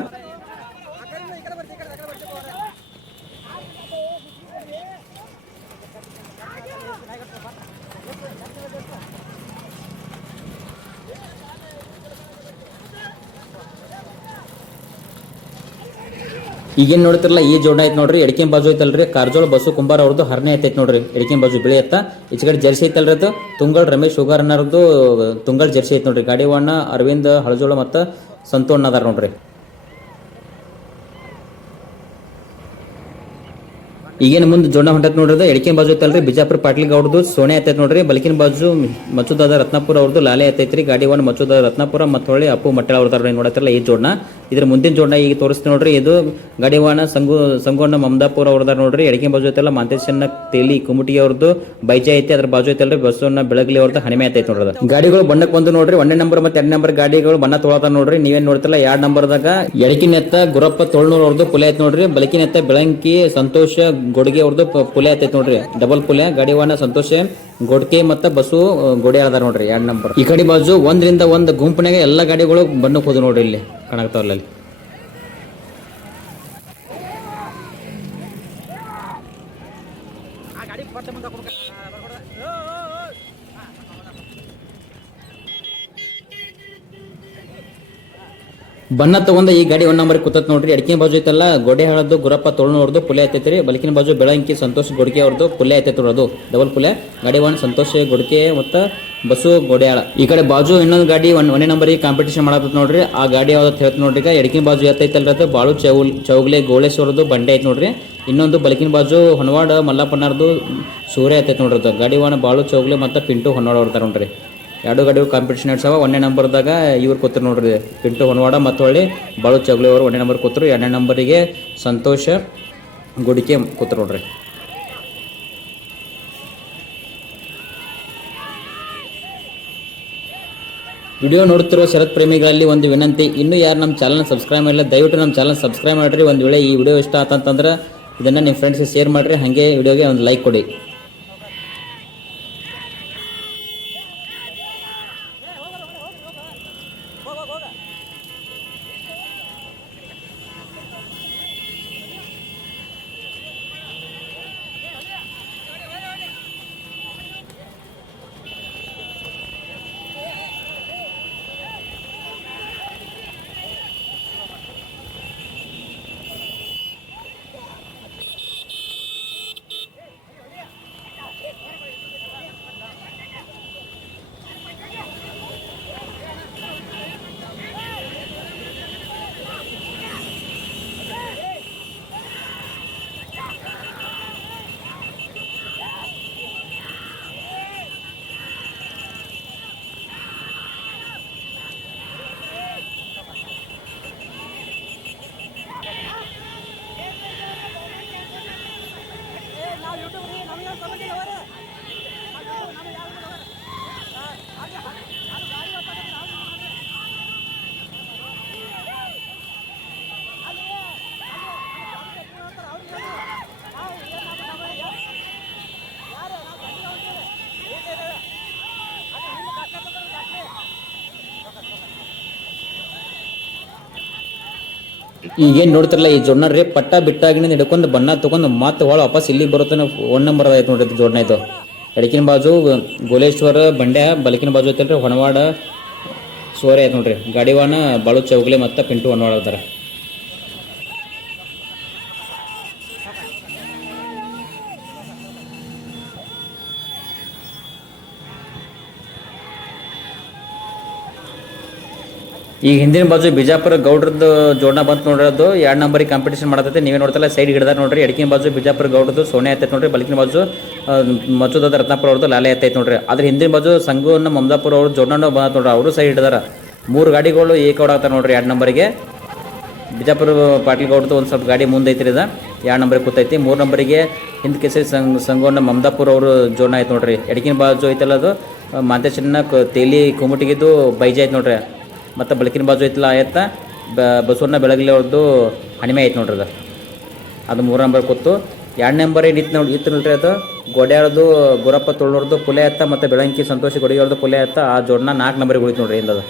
ಈಗೇನ್ ನೋಡ್ತಿರಲ್ಲ ಈ ಜೋಡ ಐತ್ ನೋಡ್ರಿ ಎಡಕಿನ ಬಾಜು ಐತಲ್ರಿ ಕಾರ್ಜೋಳ ಬಸ್ಸು ಕುಂಬಾರ ಅವ್ರದ್ದು ಹರನೇ ಐತೈತ್ ನೋಡ್ರಿ ಎಡಕಿನ ಬಾಜು ಬಿಳಿ ಎತ್ತ ಈಚೆಗಡೆ ಜರ್ಸಿ ಐತಲ್ರಿ ಅದು ತುಂಗಳ್ ರಮೇಶ್ ಶುಗರ್ ಅನ್ನೋರ್ದು ತುಂಗಳ್ ಜರ್ಸಿ ಐತ್ ನೋಡ್ರಿ ಗಾಡಿ ವಾಣ ಅರವಿಂದ್ ಹಳಜೋಳ ಮತ್ತು ಸಂತೋಷ್ ಅದಾರ ನೋಡ್ರಿ. ಈಗೇನು ಮುಂದೆ ಜೋಡ ಹೊಂಟೈತ್ ನೋಡ್ರಿ ಎಡಕಿನ ಬಾಜು ಐತಲ್ರಿ ಬಿಜಾಪುರ ಪಾಟೀಲ್ ಗೌಡ್ದು ಸೋನೆ ಐತೈತ್ ನೋಡ್ರಿ ಬಲಕಿನ ಬಾಜು ಮಚ್ಚುದಾದ ರತ್ನಾಪುರ ಅವ್ರದ್ದು ಲಾಲೆ ಐತೈತ್ರಿ ಗಾಡಿ ಒನ್ ಮಚ್ಚುದಾದ ರತ್ನಾಪುರ ಮತ್ತು ಹೊಳ್ಳಿ ಅಪ್ಪು ಮಟ್ಟಳ ಅವ್ರದಾರ ನೋಡತ್ತಿರಲ್ಲ ಈ ಜೋಡ್ನ ಇದ್ರ ಮುಂದಿನ ಜೋಡ್ನ ಈಗ ತೋರಿಸ್ತೀನಿ ನೋಡ್ರಿ ಇದು ಗಾಡಿವಾಣ ಸಂಗೋಣ್ಣ ಮಮದಾಪುರ ಅವ್ರದಾರ ನೋಡ್ರಿ ಎಡಕಿನ ಬಾಜು ಐತಲ್ಲ ಮಾಂತೇಶನ್ನ ತೇಲಿ ಕುಮುಟಿ ಅವ್ರದ್ದು ಬೈಜ ಐತಿ ಅದ್ರ ಬಾಜು ಐತಲ್ರಿ ಬಸವಣ್ಣ ಬೆಳಗ್ಲಿ ಅವ್ರದ್ದು ಹಣಿಮೆ ಐತೈತಿ ನೋಡ್ರಿ ಗಾಡಿಗಳು ಬಣ್ಣಕ್ಕೆ ಬಂದು ನೋಡ್ರಿ 1ನೇ ನಂಬರ್ ಮತ್ತೆ 2ನೇ ನಂಬರ್ ಗಾಡಿಗಳು ಬಣ್ಣ ತೊಳತಾರ ನೋಡ್ರಿ ನೀವೇನ್ ನೋಡ್ತಿರಲ್ಲ 2 ನಂಬರ್ದಾಗ ಎಡಕಿನ ಎತ್ತ ಗುರಪ್ಪ ತೋಳ್ನೂರ್ ಅವ್ರದ್ದು ಪುಲೆ ಐತ್ ನೋಡ್ರಿ ಬಲಕಿನ ಎತ್ತ ಬೆಳಂಕಿ ಸಂತೋಷ ಗೊಡ್ಗೆ ಅವ್ರದ್ದು ಪುಲೆ ಐತೈತಿ ನೋಡ್ರಿ ಡಬಲ್ ಪುಲೆ ಗಾಡಿವಾಣ ಸಂತೋಷ ಗೊಡ್ಕೆ ಮತ್ತ ಬಸ್ಸು ಗೋಡೆ ಅದಾರ ನೋಡ್ರಿ 2 ನಂಬರ್ ಈ ಕಡೆ ಬಾಜು 1ರಿಂದ 1 ಗುಂಪಿನಾಗ ಎಲ್ಲಾ ಗಾಡಿಗಳು ಬಣ್ಣಕ್ಕೆ ಹೋದು ನೋಡ್ರಿ ಇಲ್ಲಿ ಕಾಣಕ್ತಾವಲ್ಲ ಅಲ್ಲಿ ಬಣ್ಣ ತಗೊಂಡ ಈ ಗಾಡಿ 1 ನಂಬರ್ ಕೂತತ್ ನೋಡ್ರಿ ಎಡಕಿನ ಬಾಜು ಐತಲ್ಲ ಗೋಡೆ ಹಾಳದ್ದು ಗುರಪ್ಪ ತೋಳ್ನವ್ರದ್ದು ಪುಲೆ ಐತೈತ್ರಿ ಬಲಕಿನ ಬಾಜು ಬೆಳಂಕಿ ಸಂತೋಷ್ ಗೊಡ್ಕೆ ಅವ್ರದ್ದು ಪುಲೆ ಐತೈತಿ ಅದು ಡಬಲ್ ಪುಲೆ ಗಾಡಿ ಒನ್ ಸಂತೋಷ್ ಗೊಡ್ಕೆ ಮತ್ತು ಬಸ್ಸು ಗೋಡೆಯಾಳ ಈ ಕಡೆ ಬಾಜು ಇನ್ನೊಂದು ಗಾಡಿ 1ನೇ ನಂಬರ್ಗೆ ಕಾಂಪಿಟೇಷನ್ ಮಾಡತ್ತ ನೋಡ್ರಿ ಆ ಗಾಡಿ ಯಾವ್ದು ಹೇಳ್ತ ನೋಡ್ರಿ ಈಗ ಎಡಕಿನ ಬಾಜು ಎತ್ತೈತಲ್ರಿ ಅದು ಬಾಳು ಚೌಗ್ಲೆ ಗೋಳೇಶ್ವರದ್ದು ಬಂಡೆ ಐತಿ ನೋಡ್ರಿ ಇನ್ನೊಂದು ಬಲಕಿನ ಬಾಜು ಹೊನವಾಡ ಮಲ್ಲಪ್ಪನರ್ದು ಸೂರ್ಯ ಐತೈತಿ ನೋಡ್ರಿ ಅದು ಗಾಡಿ ಒನ್ ಬಾಳು ಚೌಗ್ಲೆ ಮತ್ತು ಪಿಂಟು ಹೊನವಾಡ ಅವ್ರದಾರ ನೋಡ್ರಿ 2 ಗಾಡಿಗಳು ಕಾಂಪಿಟೇಷನ್ ನಡ್ಸವ 1ನೇ ನಂಬರ್ದಾಗ ಇವ್ರು ಕೂತ್ರು ನೋಡ್ರಿ ಪಿಂಟು ಹೊನವಾಡ ಮತ್ತು ಹೊಳ್ಳಿ ಬಾಳು ಚೌಗ್ಲೆ ಅವರು 1ನೇ ನಂಬರ್ ಕೂತ್ರು 2ನೇ ನಂಬರಿಗೆ ಸಂತೋಷ ಗುಡಿಕೆ ಕೂತ್ರು ನೋಡ್ರಿ. ವಿಡಿಯೋ ನೋಡುತ್ತಿರುವ ಶರತ್ ಪ್ರೇಮಿಗಳಲ್ಲಿ ಒಂದು ವಿನಂತಿ ಇನ್ನೂ ಯಾರು ನಮ್ಮ ಚಾನಲ್ ಸಬ್ಸ್ಕ್ರೈಬ್ ಮಾಡಿಲ್ಲ ದಯವಿಟ್ಟು ನಮ್ಮ ಚಾನಲ್ ಸಬ್ಸ್ಕ್ರೈಬ್ ಮಾಡಿರಿ ಒಂದು ವೇಳೆ ಈ ವಿಡಿಯೋ ಇಷ್ಟ ಆತಂತಂದ್ರೆ ಇದನ್ನು ನಿಮ್ಮ ಫ್ರೆಂಡ್ಸ್ಗೆ ಶೇರ್ ಮಾಡಿರಿ ಹಾಗೆ ವಿಡಿಯೋಗೆ ಒಂದು ಲೈಕ್ ಕೊಡಿ. ಈಗೇನು ನೋಡ್ತಿರಲ್ಲ ಈ ಜೋಡ್ನ ಪಟ್ಟ ಬಿಟ್ಟಾಗಿನ ಹಿಡ್ಕೊಂಡು ಬಣ್ಣ ತಗೊಂಡು ಮತ್ತೆ ಹೊಳ ವಾಪಸ್ ಇಲ್ಲಿಗೆ ಬರುತ್ತಾನೆ 1 ನಂಬರ್ ಆಯ್ತು ನೋಡ್ರಿ ಜೋಡ್ನ ಇದು ಎಡಕಿನ ಬಾಜು ಗೋಲೇಶ್ವರ ಬಂಡೆ ಬಲಕಿನ ಬಾಜು ಐತಲ್ರಿ ಹೊನವಾಡ ಸೋರೆ ಆಯ್ತು ನೋಡ್ರಿ ಗಾಡಿವಾನ ಬಾಳು ಚೌಗ್ಲೆ ಮತ್ತು ಪಿಂಟು ಹೊನವಾಡ ಅದಾರ. ಈಗ ಹಿಂದಿನ ಬಾಜು ಬಿಜಾಪುರ ಗೌಡ್ರದ್ದು ಜೋಡ್ನ ಬಂತು ನೋಡ್ರಿ ಅದು 2 ನಂಬರಿಗೆ ಕಾಂಪಿಟೇಷನ್ ಮಾಡತೈತೆ ನೀವೇ ನೋಡ್ತಲ್ಲ ಸೈಡ್ ಹಿಡ್ದಾರ ನೋಡ್ರಿ ಎಡಕಿನ ಬಾಜು ಬಿಜಾಪುರ ಗೌಡ್ರದ್ದು ಸೋನೆ ಐತೈತೆ ನೋಡ್ರಿ ಬಲಕಿನ ಬಾಜು ಮಚ್ಚುದಾದ ರತ್ನಾಪುರ ಅವ್ರದ್ದು ಲಾಲೆ ಐತೈತೆ ನೋಡ್ರಿ ಅದ್ರ ಹಿಂದಿನ ಬಾಜು ಸಂಗೂನ ಮಮದಾಪುರ ಅವ್ರು ಜೋಡ್ನ ಬಂತ ನೋಡ್ರಿ ಅವರು ಸೈಡ್ ಹಿಡ್ದಾರ 3 ಗಾಡಿಗಳು ಏಕೌಡಾಗ್ತಾರ ನೋಡ್ರಿ 2 ನಂಬರಿಗೆ ಬಿಜಾಪುರ ಪಾಟೀಲ್ ಗೌಡ್ದು ಒಂದು ಸ್ವಲ್ಪ ಗಾಡಿ ಮುಂದೆ ಐತ್ರಿ ಇದು 2 ನಂಬರಿಗೆ ಕೂತೈತಿ 3 ನಂಬರಿಗೆ ಹಿಂದ್ ಕೇಸರಿ ಸಂಗೋನ ಮಮದಾಪುರ ಅವರು ಜೋಡ್ನ ಐತೆ ನೋಡ್ರಿ ಎಡಕಿನ ಬಾಜು ಐತಲ್ಲ ಅದು ಮಾಂತೇಶನ್ನ ತೇಲಿ ಕುಮುಟಿಗಿದ್ದು ಬೈಜ ಐತೆ ನೋಡ್ರಿ ಮತ್ತು ಬಲಕಿನ ಬಾಜು ಐತಲ್ಲ ಆಯ್ತಾ ಬಸವಣ್ಣ ಬೆಳಗ್ಲಿ ಅವ್ರದ್ದು ಹಣಿಮೆ ಐತೆ ನೋಡ್ರಿ ಅದು 3 ನಂಬರ್ ಕೂತು 2 ನಂಬರ್ ಏನು ಇತ್ತು ನೋಡ್ರಿ ಅದು ಗೋಡ್ಯಾಳದು ಗುರಪ್ಪ ತೋಳ್ನವ್ರದ್ದು ಪುಲೆ ಎತ್ತ ಮತ್ತು ಬೆಳಂಕಿ ಸಂತೋಷಿ ಗೊಡಿಯವ್ರದ್ದು ಪುಲೆ ಎತ್ತ ಆ ಜೋಡ್ನ 4 ನಂಬರಿಗೆ ಉಳಿತು ನೋಡ್ರಿ ಇಂದದು.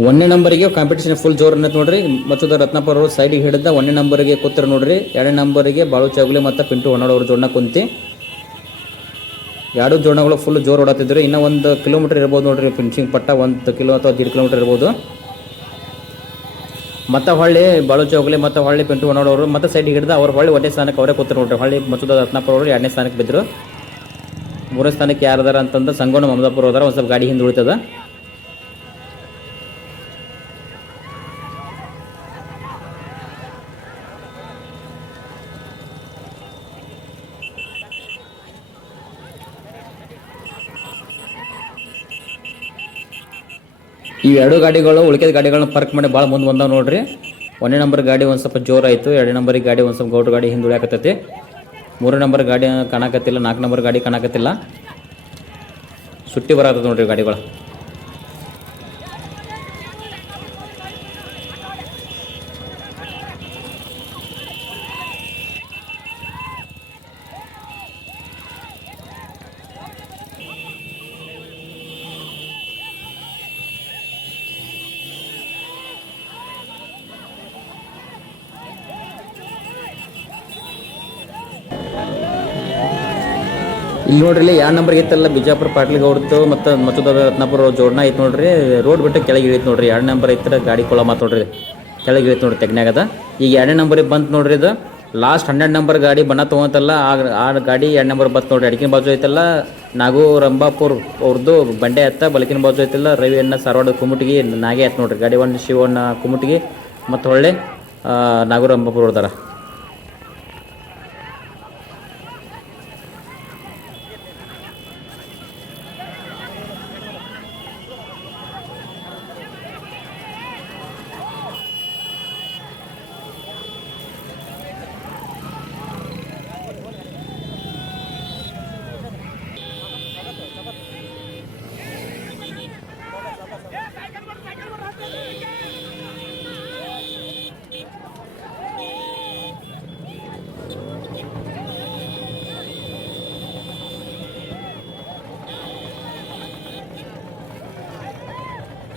ಒಂದನೇ ನಂಬರಿಗೆ ಕಾಂಪಿಟೇಷನ್ ಫುಲ್ ಜೋರ್ ಅನ್ನತ್ ನೋಡ್ರಿ. ಮತ್ತದ ರತ್ನಾಪುರ ಅವರು ಸೈಡಿಗೆ ಹಿಡಿದ ಒಂದನೇ ನಂಬರಿಗೆ ಕೂತ್ರ ನೋಡ್ರಿ. ಎರಡನೇ ನಂಬರಿಗೆ ಬಾಳು ಚೌಗುಲೆ ಮತ್ತು ಪಿಂಟು ಹೊನ್ನಾಡ್ ಅವರು ಜೋಡ್ನ ಕುಂತಿ ಎರಡು ಜೋಡಗಳು ಫುಲ್ ಜೋರ್ ಓಡಾತಿದ್ರು. ಇನ್ನೂ 1 ಕಿಲೋಮೀಟರ್ ಇರ್ಬೋದು ನೋಡ್ರಿ ಫಿನಿಶಿಂಗ್ ಪಟ್ಟ, 1 ಕಿಲೋ ಅಥವಾ 1.5 ಕಿಲೋಮೀಟರ್ ಇರ್ಬೋದು. ಮತ್ತೆ ಹೊಳ್ಳಿ ಬಾಳು ಚೌಗುಲೆ ಮತ್ತು ಹೊಳ್ಳಿ ಪಿಂಟು ಹೊನ್ನಾಡ್ ಅವರು ಮತ್ತೆ ಸೈಡಿಗೆ ಹಿಡಿದ ಅವ್ರು ಹೊಳ್ಳಿ ಒಂದೇ ಸ್ಥಾನಕ್ಕೆ ಅವರೇ ಕೂತ್ರು ನೋಡ್ರಿ. ಹೊಳ್ಳಿ ಮತ್ತದ ರತ್ನಾಪುರ ಅವರು 2ನೇ ಸ್ಥಾನಕ್ಕೆ ಬಿದ್ದರು. 3ನೇ ಸ್ಥಾನಕ್ಕೆ ಯಾರದಾರ ಅಂತಂದ್ರೆ ಸಂಗೋಣ ಮಮದಾಪುರ ಹೋದಾರ. ಒಂದು ಸ್ವಲ್ಪ ಗಾಡಿ ಹಿಂದೆ ಉಳಿತದ. ಈ ಎರಡು ಗಾಡಿಗಳು ಉಳಿಕೆದ ಗಾಡಿಗಳನ್ನ ಪಾರ್ಕ್ ಮಾಡಿ ಭಾಳ ಮುಂದೆ ಬಂದಾವ ನೋಡ್ರಿ. 1ನೇ ನಂಬರ್ ಗಾಡಿ ಒಂದು ಸ್ವಲ್ಪ ಜೋರಾಯಿತು. 2ನೇ ನಂಬರಿಗೆ ಗಾಡಿ ಒಂದು ಸ್ವಲ್ಪ ಗೌಡ್ರ ಗಾಡಿ ಹಿಂದೆ ಉಳಿಯಾಕತ್ತೈತಿ. 3ನೇ ನಂಬರ್ ಗಾಡಿ ಕಾಣಕತ್ತಿಲ್ಲ. 4ನೇ ನಂಬರ್ ಗಾಡಿ ಕಾಣಕತ್ತಿಲ್ಲ. ಸುಟ್ಟಿ ಬರತ್ತದ ನೋಡ್ರಿ ಗಾಡಿಗಳು. ಇಲ್ಲಿ ನೋಡ್ರಿ, ಇಲ್ಲಿ 2 ನಂಬರ್ಗೆ ಇತ್ತಲ್ಲ ಬಿಜಾಪುರ ಪಾಟ್ಲಿಗೆ ಅವ್ರದ್ದು ಮತ್ತು ಮತ್ತದ ರತ್ನಾಪುರ ಜೋಡ್ನ ಐತೆ ನೋಡ್ರಿ. ರೋಡ್ ಬಿಟ್ಟು ಕೆಳಗೆ ಇಳಿತು ನೋಡ್ರಿ. 2 ನಂಬರ್ ಐತರ ಗಾಡಿ ಕೊಳ ಮಾತು ನೋಡ್ರಿ ಕೆಳಗೆ ಇಳಿತು ನೋಡ್ರಿ ತೆಗ್ನಾಗದ. ಈಗ 2ನೇ ನಂಬರಿಗೆ ಬಂತು ನೋಡ್ರಿ. ಇದು ಲಾಸ್ಟ್ 12 ನಂಬರ್ ಗಾಡಿ ಬಣ್ಣ ತೊಗೊಂತಲ್ಲ ಆ ಗಾಡಿ 2 ನಂಬರ್ ಬಂತು ನೋಡ್ರಿ. ಅಡಿಕಿನ ಬಾಜು ಐತಲ್ಲ ನಾಗು ರಂಭಾಪುರ್ ಅವ್ರದ್ದು ಬಂಡೆ ಹತ್ತ. ಬಲಕಿನ ಬಾಜು ಐತಲ್ಲ ರವಿ ಅಣ್ಣ ಸಾರವಾಡ ಕುಮುಟಿಗೆ ನಾಗೆ ಆಯ್ತು ನೋಡ್ರಿ. ಗಾಡಿ 1 ಶಿವಣ್ಣ ಕುಮುಟಿಗೆ ಮತ್ತು ಹೊಳ್ಳೆ ನಾಗು ರಂಭಾಪುರ್ ಅವ್ರದಾರ.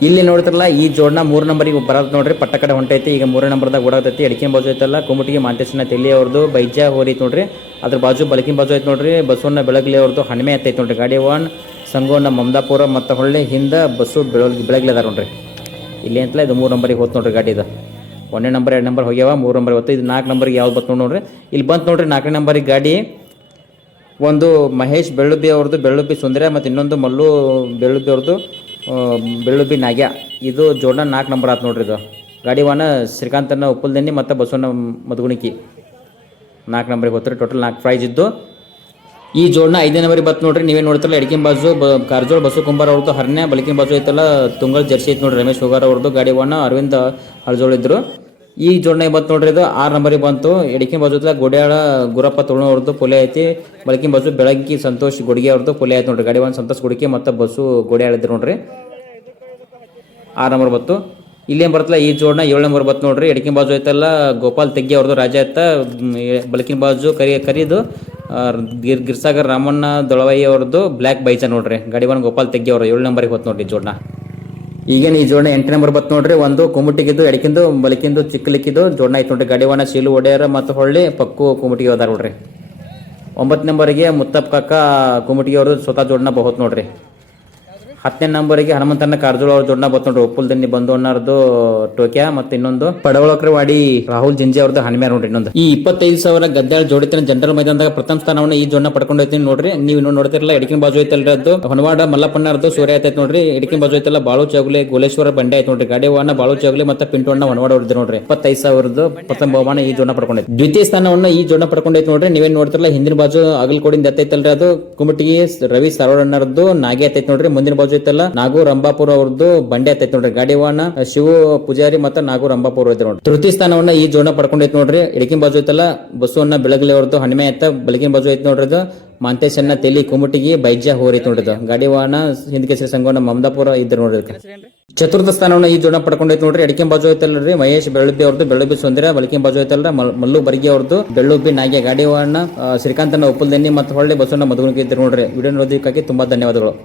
ಇಲ್ಲಿ ನೋಡ್ತಿರಲ್ಲ ಈ ಜೋಡ್ನ 3 ನಂಬರಿಗೆ ಬರೋದು ನೋಡ್ರಿ. ಪಟ್ಟ ಕಡೆ ಹೊಂಟೈತಿ. ಈಗ 3ನೇ ನಂಬರ್ದಾಗ ಓಡಾತೈತಿ. ಅಡಿಕೆ ಬಾಜು ಐತಲ್ಲ ಕುಮಟಿಗೆ ಮಾಂತೇಶನ ತೆಲ್ಲಿ ಅವ್ರದ್ದು ಬೈಜಾ ಹೋರಿತ್ ನೋಡ್ರಿ. ಅದ್ರ ಬಾಜು ಬಲಕಿನ ಬಾಜು ಐತೆ ನೋಡ್ರಿ. ಬಸವಣ್ಣ ಬೆಳಗ್ಲಿ ಅವ್ರದ್ದು ಹಣ್ಮೆ ಐತೈತಿ ನೋಡ್ರಿ. ಗಾಡಿ 1 ಸಂಗೋಣ ಮಮದಾಪುರ ಮತ್ತು ಹೊಳ್ಳಿ ಹಿಂದೆ ಬಸ್ಸು ಬೆಳಗ್ಲಿ ಅದಾರ ನೋಡ್ರಿ. ಇಲ್ಲಿ ಅಂತಲ್ಲ ಇದು 3 ನಂಬರಿಗೆ ಹೋತ್ ನೋಡ್ರಿ ಗಾಡಿ. ಇದು 1ನೇ ನಂಬರ್ 2 ನಂಬರ್ ಹೋಗ್ಯಾವ. 3 ನಂಬರ್ ಹೊತ್ತು. ಇದು 4 ನಂಬರ್ಗೆ ಯಾವ್ದು ಬಂತು ನೋಡ್ರಿ. ಇಲ್ಲಿ ಬಂತು ನೋಡ್ರಿ 4ನೇ ನಂಬರಿಗೆ ಗಾಡಿ. ಒಂದು ಮಹೇಶ್ ಬೆಳ್ಳುಬ್ಬಿ ಅವ್ರದ್ದು ಬೆಳ್ಳುಬ್ಬಿ ಸುಂದರ ಮತ್ತು ಇನ್ನೊಂದು ಮಲ್ಲು ಬೆಳ್ಳುಬ್ಬಿ ಅವ್ರದ್ದು ಬೆಳ್ಳುಬ್ಬಿ ನಾಗ್ಯ. ಇದು ಜೋಡ್ನ 4 ನಂಬರ್ ಆಯ್ತು ನೋಡ್ರಿ. ಇದು ಗಾಡಿ 1 ಶ್ರೀಕಾಂತನ ಉಪ್ಪಲ್ದೆನ್ನಿ ಮತ್ತು ಬಸವಣ್ಣ ಮಧುಗುಣಿಕಿ 4 ನಂಬರಿಗೆ ಹೋಗ್ತಾರೆ. ಟೋಟಲ್ 4 ಪ್ರೈಸ್ ಇದ್ದು. ಈ ಜೋಡ್ನ 5ನೇ ನಂಬರಿಗೆ ಬತ್ತು ನೋಡ್ರಿ. ನೀವೇ ನೋಡ್ತಾರಲ್ಲ ಎಡಕಿನ ಬಾಜು ಕಾರ್ಜೋಳ ಬಸು ಕುಂಬಾರ ಅವ್ರದ್ದು ಹರಣ್ಯ. ಬಲಕಿನ ಬಾಜು ಐತಲ್ಲ ತುಂಗಳ ಜರ್ಸಿ ಐತೆ ನೋಡ್ರಿ ರಮೇಶ್ ಹೋಗಾರ ಅವ್ರದ್ದು. ಗಾಡಿ 1 ಅರವಿಂದ್ ಹಳಜೋಳ ಇದ್ರು. ಈ ಜೋಡ್ನ ಬಂತು ನೋಡ್ರಿ. ಇದು 6 ನಂಬರಿಗೆ ಬಂತು. ಎಡಕಿನ ಬಾಜು ಐತಲ್ಲ ಗೋಡ್ಯಾಳ ಗುರಪ್ಪ ತೋಣ ಅವ್ರದ್ದು ಪೊಲೆ ಐತಿ. ಬಲಕಿನ ಬಾಜು ಬೆಳಗ್ಗಿ ಸಂತೋಷ್ ಗುಡಿಗೆ ಅವ್ರದ್ದು ಪೊಲೆ ಐತೆ ನೋಡ್ರಿ. ಗಾಡಿ 1 ಸಂತೋಷ್ ಗುಡಿಗೆ ಮತ್ತು ಬಸ್ಸು ಗೋಡ್ಯಾಳ ಇದ್ರು ನೋಡ್ರಿ. 6 ನಂಬರ್ ಬತ್ತು. ಇಲ್ಲೇನು ಬರ್ತಲ್ಲ ಈ ಜೋಡ್ನ 7 ನಂಬರ್ ಬತ್ತು ನೋಡ್ರಿ. ಎಡಕಿನ ಬಾಜು ಐತಲ್ಲ ಗೋಪಾಲ್ ತೆಗ್ಗಿ ಅವ್ರದ್ದು ರಾಜ ಐತ. ಬಲಕಿನ ಬಾಜು ಕರಿದು ಗಿರ್ಸಾಗರ್ ರಾಮಣ್ಣ ದೊಳವೈ ಅವ್ರದ್ದು ಬ್ಲ್ಯಾಕ್ ಬೈಚ ನೋಡ್ರಿ. ಗಾಡಿ 1 ಗೋಪಾಲ್ ತೆಗ್ಗಿ ಅವರು 7 ನಂಬರಿಗೆ ಹೋತ್ ನೋಡ್ರಿ ಜೋಡ್ನ. ಈಗೇನು ಈ ಜೋಡ್ನ 8ನೇ ನಂಬರ್ ಬತ್ತು ನೋಡ್ರಿ. ಒಂದು ಕುಮುಟಿಗಿದ್ದು ಎಡಕಿಂದು ಬಲಕಿಂದು ಚಿಕ್ಕಲಿಕ್ಕಿದ್ದು ಜೋಡ್ನ ಐತೆ ನೋಡ್ರಿ. ಗಾಡಿ 1 ಶೀಲು ಒಡೆಯರ ಮತ್ತು ಹೊಳ್ಳಿ ಪಕ್ಕು ಕುಮುಟಿಗೆ ಹೋದಾರ ನೋಡ್ರಿ. 9ನೇ ನಂಬರಿಗೆ ಮುತ್ತಪ್ಪ ಕಾಕ ಕುಮುಟಿಗೆ ಅವರು ಸ್ವತಃ ಜೋಡ್ನ ಬಹುತ್ ನೋಡ್ರಿ. 10ನೇ ನಂಬರಿಗೆ ಹನುಮಂತನ ಕಾರ್ಜೋಳ ಅವ್ರ ಜೋಡ್ನ ಬತ್ತು ನೋಡ್ರಿ. ಉಪ್ಪುಲ್ದನ್ನಿ ಬಂದು ಅಣ್ಣಾರ್ದು ಟೋಕ್ಯಾ ಮತ್ತು ಇನ್ನೊಂದು ಪಡವಳಕ್ರವಾಡಿ ರಾಹುಲ್ ಜಿಂಜಿ ಅವ್ರದ್ದು ಹಣ್ಮ್ಯಾರ ನೋಡ್ರಿ. ಇನ್ನೊಂದು ಈ 25,000 ಗದ್ದಾಳ ಜೋಡಿತನ ಜನರಲ್ ಮೈದಾನದಾಗ ಪ್ರಥಮ ಸ್ಥಾನವನ್ನು ಈ ಜೋಡ್ನ ಪಡ್ಕೊಂಡೈತಿ ನೋಡ್ರಿ. ನೀವು ಇನ್ನೊಂದು ನೋಡ್ತಿರಲ್ಲ ಎಡಕಿನ ಬಾಜು ಐತಲ್ರಿ ಅದು ಹೊನವಾಡ ಮಲ್ಲಪ್ಪಣ್ಣರ್ದು ಸೂರ್ಯ ಐತೈತಿ ನೋಡ್ರಿ. ಎಡಕಿನ ಬಾಜು ಐತಲ್ಲ ಬಾಳು ಚೌಗುಲೆ ಗೋಲೇಶ್ವರ ಬಂಡೆ ಐತಿ ನೋಡ್ರಿ. ಗಾಡಿ 1 ಬಾಳು ಚೌಗುಲೆ ಮತ್ತು ಪಿಂಟು ಅಣ್ಣ ಹೊನವಾಡ ಅವ್ರದ್ದು ನೋಡ್ರಿ. 25,000 ಪ್ರಥಮ ಬಹುಮಾನ ಈ ಜೋಡ್ನ ಪಡ್ಕೊಂಡೈತಿ. ದ್ವಿತೀಯ ಸ್ಥಾನವನ್ನು ಈ ಜೋಡ್ನ ಪಡ್ಕೊಂಡೈತಿ ನೋಡ್ರಿ. ನೀವೇನ್ ನೋಡ್ತಿರಲ್ಲ ಹಿಂದಿನ ಬಾಜು ಅಗಲ್ಕೋಡಿಂದ ಎತ್ತೈತಲ್ರಿ ಅದು ಕುಮಟಿಗೆ ರವಿ ಸಾರವಣ್ಣರದ್ದು ನಾಗೆ ಐತೈತಿ ನೋಡ್ರಿ. ಮುಂದಿನ ಬಾಜು ಐತಲ್ಲ ನಾಗು ರಂಭಾಪುರ ಅವ್ರದ್ದು ಬಂಡೆ ಐತೈತಿ ನೋಡ್ರಿ. ಗಾಡಿ 1 ಶಿವ ಪೂಜಾರಿ ಮತ್ತು ನಾಗು ರಂಭಾಪುರ ಐತಿ ನೋಡ್ರಿ. ತೃತೀಯ ಸ್ಥಾನವನ್ನ ಈ ಜೋಡ್ನ ಪಡ್ಕೊಂಡೈತಿ ನೋಡ್ರಿ. ಎಡಕಿನ ಬಾಜು ಐತಲ್ಲ ಬಸವಣ್ಣ ಬೆಳಗ್ಲಿ ಅವ್ರದ್ದು ಹಣ್ಮೆ ಐತ. ಬಲಕಿನ ಬಾಜು ಐತಿ ನೋಡ್ರಿ. ಇದು ಮಾಂತೇಶನ್ನ ತೆಲಿ ಕುಮಟಿಗೆ ಬೈಜಾ ಹೋರೈತಿ ನೋಡ್ರಿ. ಗಾಡಿ 1 ಹಿಂದಕೇಸರಿ ಸಂಗೋಣ ಮಮದಾಪುರ ಇದ್ರು ನೋಡ್ರಿ. ಚತುರ್ಥ ಸ್ಥಾನವನ್ನ ಈ ಜೋಡ್ನ ಪಡ್ಕೊಂಡೈತಿ ನೋಡ್ರಿ. ಎಡಕಿನ ಬಾಜು ಐತಲ್ರಿ ಮಹೇಶ್ ಬೆಳ್ಳುಬ್ಬಿ ಅವ್ರದ್ದು ಬೆಳ್ಳುಬ್ಬಿ ಸುಂದರ. ಬಲಕಿನ ಬಾಜು ಐತಲ್ರ ಮಲ್ಲು ಬರ್ಗಿ ಅವ್ರದ್ದು ಬೆಳ್ಳುಬ್ಬಿ ನಾಗೆ. ಗಾಡಿ 1 ಶ್ರೀಕಾಂತನ ಉಪ್ಪಲ್ದೆನ್ನಿ ಮತ್ತು ಹೊಳ್ಳಿ ಬಸವಣ್ಣ ಮಧುಗುಣಿಗೆ ಇದ್ರು ನೋಡ್ರಿ. ವಿಡಿಯೋ ನೋಡೋದಕ್ಕಾಗಿ ತುಂಬಾ ಧನ್ಯವಾದಗಳು.